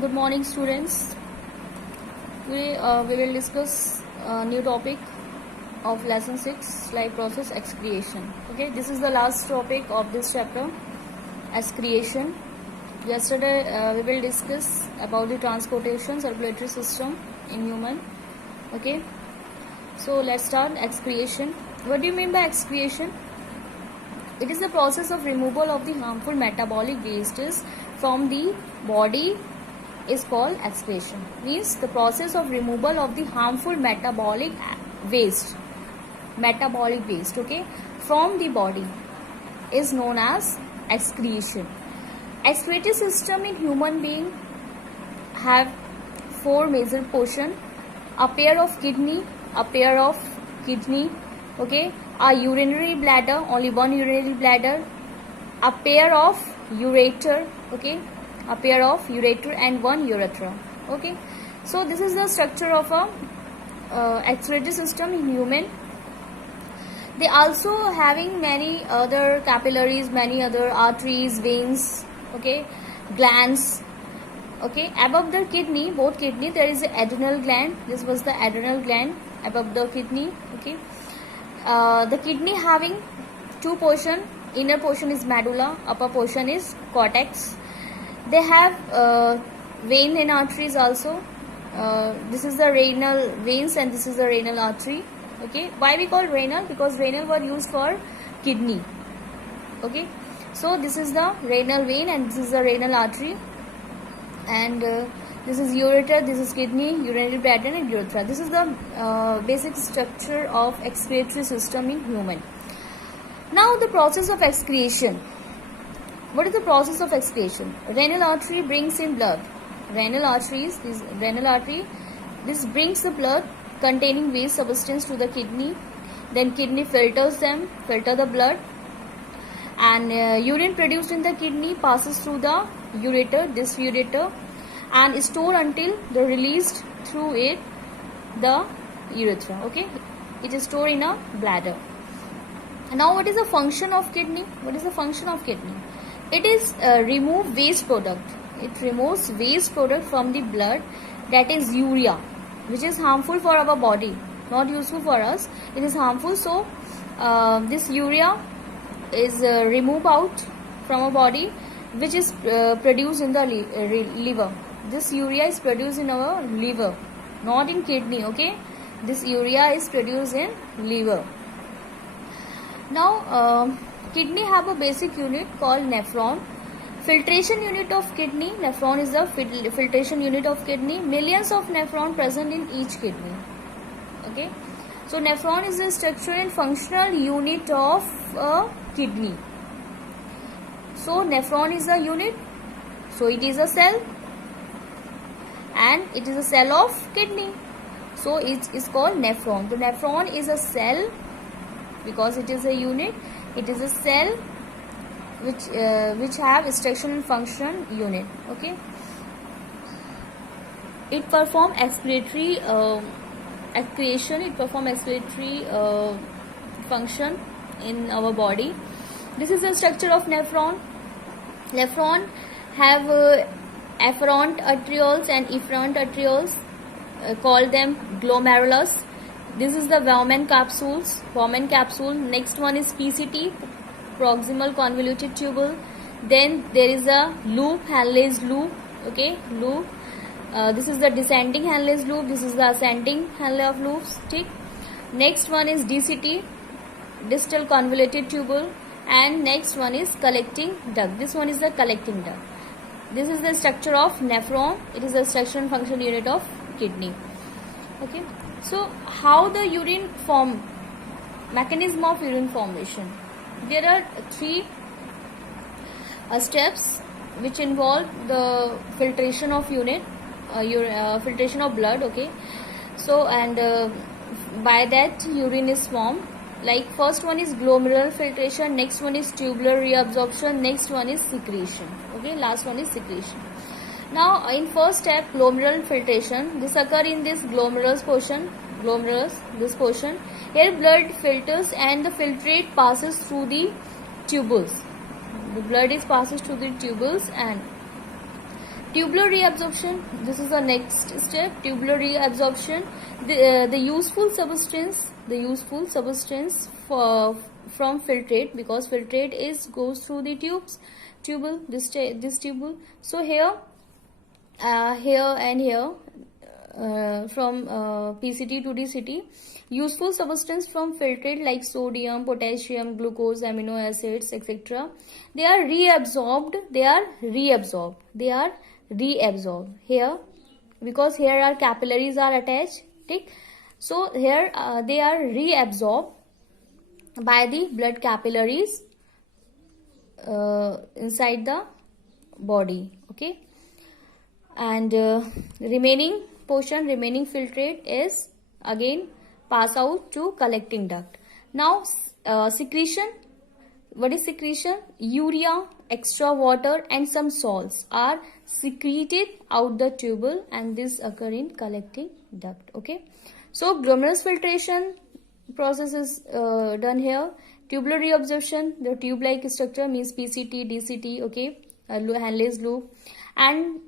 Good morning, students. Today we will discuss a new topic of lesson 6, life process excretion. Okay, this is the last topic of this chapter, excretion. Yesterday we will discuss about the transportation circulatory system in human. Okay, so let's start excretion. What do you mean by excretion? It is the process of removal of the harmful metabolic wastes from the body is called excretion. Means the process of removal of the harmful metabolic waste, okay, from the body is known as excretion. Excretory system in human being have four major portion: a pair of kidney, okay, a urinary bladder, only one urinary bladder, a pair of ureter, okay, a pair of ureter and one urethra. Okay, so this is the structure of a excretory system in human. They also having many other capillaries, many other arteries, veins, okay, glands. Okay, above the kidney, both kidney, there is the adrenal gland. This was the adrenal gland above the kidney. Okay, the kidney having two portion. Inner portion is medulla, upper portion is cortex. They have vein and arteries also. This is the renal veins and this is the renal artery. Okay, why we call renal? Because renal were used for kidney. Okay, so this is the renal vein and this is the renal artery, and this is ureter, this is kidney, urinary bladder and urethra. This is the basic structure of excretory system in human. Now the process of excretion. What is the process of excretion? Renal artery brings in blood. Renal artery, this brings the blood containing waste substance to the kidney. Then kidney filter the blood, and urine produced in the kidney passes through the ureter, this ureter, and stored until the released through it the urethra. Okay, it is stored in a bladder. Now what is the function of kidney? What is the function of kidney? It is remove waste product. It removes waste product from the blood, that is urea, which is harmful for our body, not useful for us. It is harmful, so this urea is removed out from our body, which is produced in the liver. This urea is produced in our liver, not in kidney. Okay, this urea is produced in liver. Now kidney have a basic unit called nephron. Filtration unit of kidney, nephron is the filtration unit of kidney. Millions of nephron present in each kidney. Okay, so nephron is the structural and functional unit of a kidney. So nephron is a unit, so it is a cell, and it is a cell of kidney, so it is called nephron. The nephron is a cell because it is a unit. It is a cell which have extraction and function unit. Okay, it perform excretory excretion. It perform excretory function in our body. This is the structure of nephron. Nephron have afferent arterioles and efferent arterioles. Call them glomerulus. This is the Bowman capsules. Next one is PCT, proximal convoluted tubule. Then there is a loop, Henle's loop. Okay, loop. This is the descending Henle's loop. This is the ascending Henle of loops. Okay. Next one is DCT, distal convoluted tubule, and next one is collecting duct. This one is the collecting duct. This is the structure of nephron. It is the structure and function unit of kidney. Okay. So how the urine form, mechanism of urine formation? There are three steps which involve the filtration of unit, filtration of blood. Okay, so and by that urine is formed. Like first one is glomerular filtration, next one is tubular reabsorption, next one is secretion. Okay, last one is secretion. Now in first step, glomerular filtration, this occur in this glomerulus portion, this portion. Here blood filters and the filtrate passes through the tubules. The blood is passes through the tubules, and Tubular reabsorption. This is the next step. Tubular reabsorption. The useful substance. The useful substance from filtrate, because filtrate goes through the tubule. This tubule. So here and here, from PCT to DCT, useful substance from filtrate like sodium, potassium, glucose, amino acids, etc. They are reabsorbed. Here, because here our capillaries are attached. Okay? So here they are reabsorbed by the blood capillaries inside the body. Okay? And remaining filtrate is again pass out to collecting duct. Now secretion. What is secretion? Urea, extra water and some salts are secreted out the tubule, and this occur in collecting duct. Okay, so glomerulus filtration process is done here. Tubular reabsorption, the tube like structure means PCT, DCT. Okay, Henle's loop. And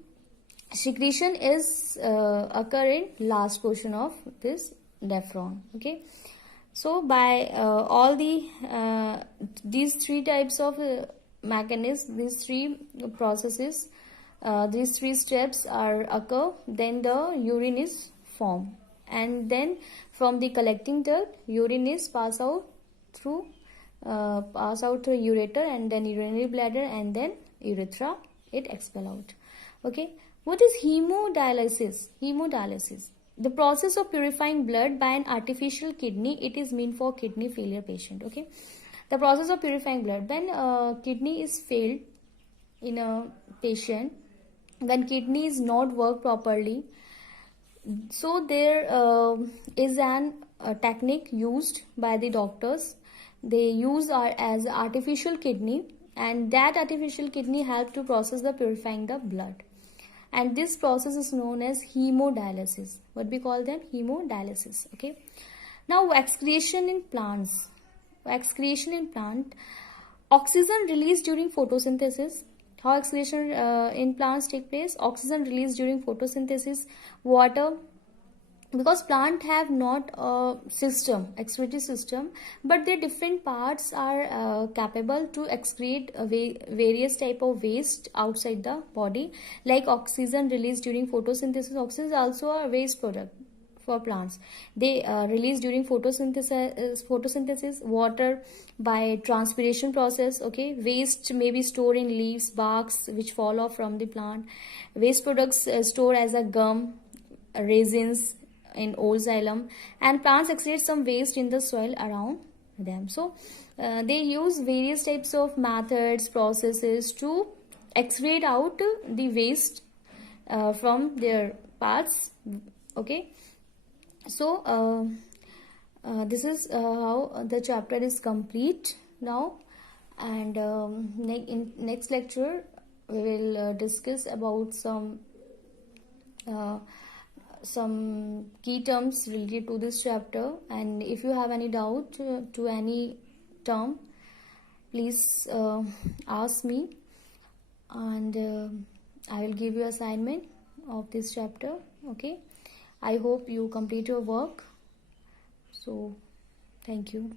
secretion is occur in last portion of this nephron. Okay, so by all these three types of mechanisms, these three processes, these three steps are occur, then the urine is formed, and then from the collecting duct urine is pass out through ureter, and then urinary bladder, and then urethra, it expel out. Okay, what is hemodialysis? The process of purifying blood by an artificial kidney. It is meant for kidney failure patient. Okay, the process of purifying blood when kidney is failed in a patient, when kidney is not work properly. So there is a technique used by the doctors. They use as artificial kidney, and that artificial kidney help to process the purifying the blood. And this process is known as hemodialysis. What we call them? Hemodialysis. Okay. Now excretion in plants. Oxygen released during photosynthesis. How excretion in plants take place? Oxygen released during photosynthesis. Water. Because plant have not a excretory system, but their different parts are capable to excrete various type of waste outside the body. Like oxygen released during photosynthesis. Oxygen is also a waste product for plants. They release during photosynthesis. Water by transpiration process. Okay, waste may be stored in leaves, barks which fall off from the plant. Waste products stored as a gum, resins in old xylem, and plants excrete some waste in the soil around them. So they use various types of methods, processes to excrete out the waste from their parts. Okay, so this is how the chapter is complete now, and in next lecture we will discuss about some key terms related to this chapter. And if you have any doubt to any term, please ask me, and I will give you assignment of this chapter. Okay, I hope you complete your work. So thank you.